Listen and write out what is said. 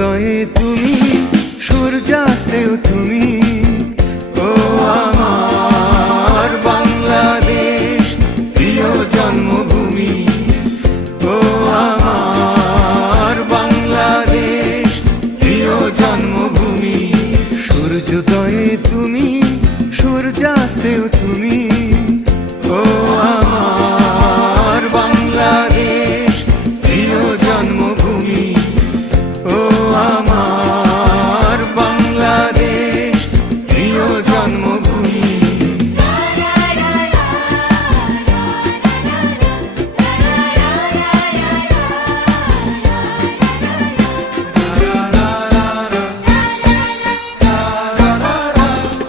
সূর্যোদয়ে তুমি, সূর্যাস্তেও তুমি। ও আমার বাংলাদেশ, প্রিয় জন্মভূমি। ও আমার বাংলাদেশ, প্রিয় জন্মভূমি। সূর্যোদয়ে তুমি, সূর্যাস্তেও তুমি।